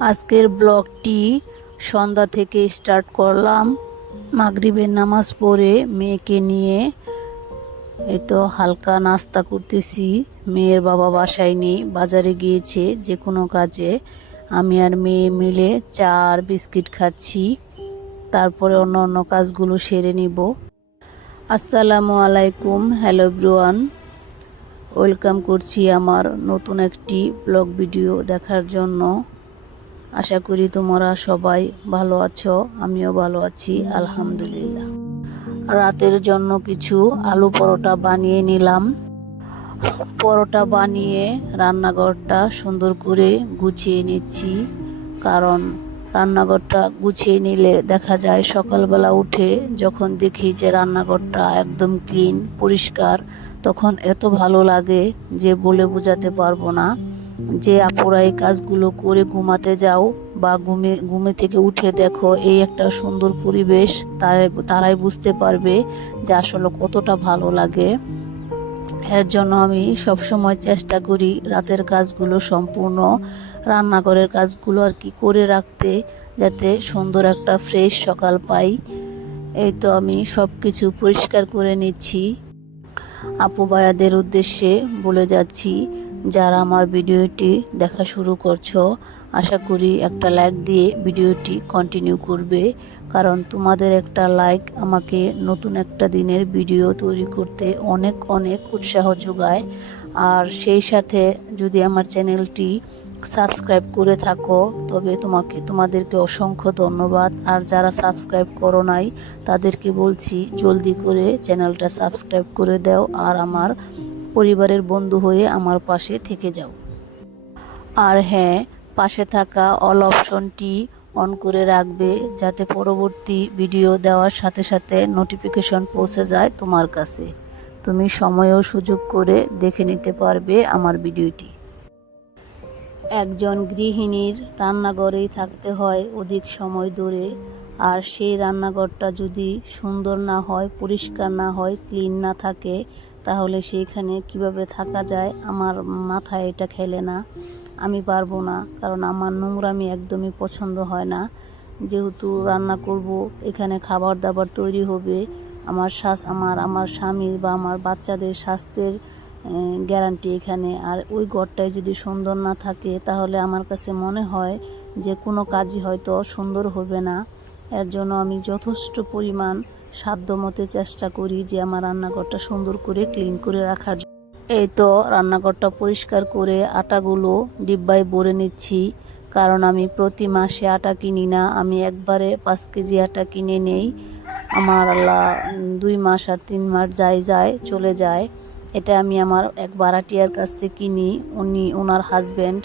আজকের ব্লগটি সন্ধ্যা থেকে স্টার্ট করলাম। মাগরিবের নামাজ পড়ে মেয়েকে নিয়ে এই তো হালকা নাস্তা করতেছি। মেয়ের বাবা বাসায় নেই, বাজারে গিয়েছে যে কোনো কাজে। আমি আর মেয়ে মিলে চা আর বিস্কিট খাচ্ছি, তারপরে অন্য অন্য কাজগুলো সেরে নিব। আসসালামু আলাইকুম, হ্যালো এভরিওয়ান, ওয়েলকাম করছি আমার নতুন একটি ব্লগ ভিডিও দেখার জন্য। আশা করি তোমরা সবাই ভালো আছো, আমিও ভালো আছি আলহামদুলিল্লাহ। রাতের জন্য কিছু আলু পরোটা বানিয়ে নিলাম। পরোটা বানিয়ে রান্নাঘরটা সুন্দর করে গুছিয়ে নিচ্ছি, কারণ রান্নাঘরটা গুছিয়ে নিলে দেখা যায় সকালবেলা উঠে যখন দেখি যে রান্নাঘরটা একদম ক্লিন পরিষ্কার, তখন এত ভালো লাগে যে বলে বোঝাতে পারবো না। যে আপুরা এই কাজগুলো করে ঘুমাতে যাও বা ঘুমে থেকে উঠে দেখো এই একটা সুন্দর পরিবেশ, তারাই বুঝতে পারবে যে আসলে কতটা ভালো লাগে। এর জন্য আমি সবসময় চেষ্টা করি রাতের কাজগুলো সম্পূর্ণ রান্নাঘরের কাজগুলো আর কি করে রাখতে, যাতে সুন্দর একটা ফ্রেশ সকাল পাই। এই তো আমি সব কিছু পরিষ্কার করে নিচ্ছি। আপু ভাইয়াদের উদ্দেশ্যে বলে যাচ্ছি, যারা আমার ভিডিওটি দেখা শুরু করছো, আশা করি একটা লাইক দিয়ে ভিডিওটি কন্টিনিউ করবে, কারণ তোমাদের একটা লাইক আমাকে নতুন একটা দিনের ভিডিও তৈরি করতে অনেক অনেক উৎসাহ যোগায়। আর সেই সাথে যদি আমার চ্যানেলটি সাবস্ক্রাইব করে থাকো তবে তোমাদেরকে অসংখ্য ধন্যবাদ। আর যারা সাবস্ক্রাইব করো নাই তাদেরকে বলছি জলদি করে চ্যানেলটা সাবস্ক্রাইব করে দাও আর আমার পরিবারের বন্ধু হয়ে আমার পাশে থেকে যাও। আর হ্যাঁ, পাশে থাকা অল অপশনটি অন করে রাখবে, যাতে পরবর্তী ভিডিও দেওয়ার সাথে সাথে নোটিফিকেশন পৌঁছে যায় তোমার কাছে। তুমি সময় ও সুযোগ করে দেখে নিতে পারবে আমার ভিডিওটি। একজন গৃহিণীর রান্নাঘরেই থাকতে হয় অধিক সময় ধরে, আর সেই রান্নাঘরটা যদি সুন্দর না হয়, পরিষ্কার না হয়, ক্লিন না থাকে, তাহলে সেইখানে কিভাবে থাকা যায় আমার মাথায় এটা খেলে না। আমি পারবো না, কারণ আমার নোংরামি একদমই পছন্দ হয় না। যেহেতু রান্না করব, এখানে খাবার দাবার তৈরি হবে, আমার স্বামীর বা আমার বাচ্চাদের স্বাস্থ্যের গ্যারান্টি এখানে। আর ওই ঘরটায় যদি সুন্দর না থাকে তাহলে আমার কাছে মনে হয় যে কোনো কাজই হয়তো সুন্দর হবে না। এর জন্য আমি যথেষ্ট পরিমাণ সাধ্যমতে চেষ্টা করি যে আমার রান্নাঘরটা সুন্দর করে ক্লিন করে রাখার। এই তো রান্নাঘরটা পরিষ্কার করে আটাগুলো ডিব্বায় ভরে নিচ্ছি, কারণ আমি প্রতি মাসে আটা কিনি না, আমি একবারে 5 কেজি আটা কিনে নেই। আমার 2 মাস আর 3 মাস যায় চলে যায়। এটা আমি আমার এক ভাড়াটিয়ার কাছ থেকে কিনি। ওনার হাজব্যান্ড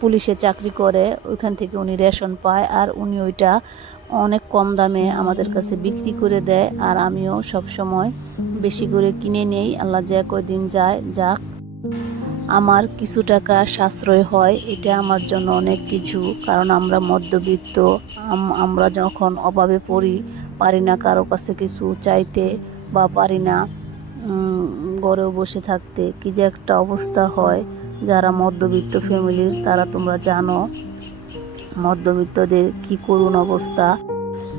পুলিশে চাকরি করে, ওইখান থেকে উনি রেশন পায়, আর উনি ওইটা অনেক কম দামে আমাদের কাছে বিক্রি করে দেয়। আর আমিও সব সময় বেশি করে কিনে নেই। আল্লাহ যে কয়দিন যাক, আমার কিছু টাকা সাশ্রয় হয়, এটা আমার জন্য অনেক কিছু। কারণ আমরা মধ্যবিত্ত, আমরা যখন অভাবে পারি না কারো কাছে কিছু চাইতে, বা পারি না ঘরেও বসে থাকতে, কি যে একটা অবস্থা হয়। যারা মধ্যবিত্ত ফ্যামিলির তারা তোমরা জানো মধ্যবিত্তদের কি করুণ অবস্থা।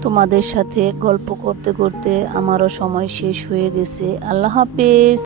তোমাদের সাথে গল্প করতে করতে আমারও সময় শেষ হয়ে গেছে। আল্লাহ হাফেজ।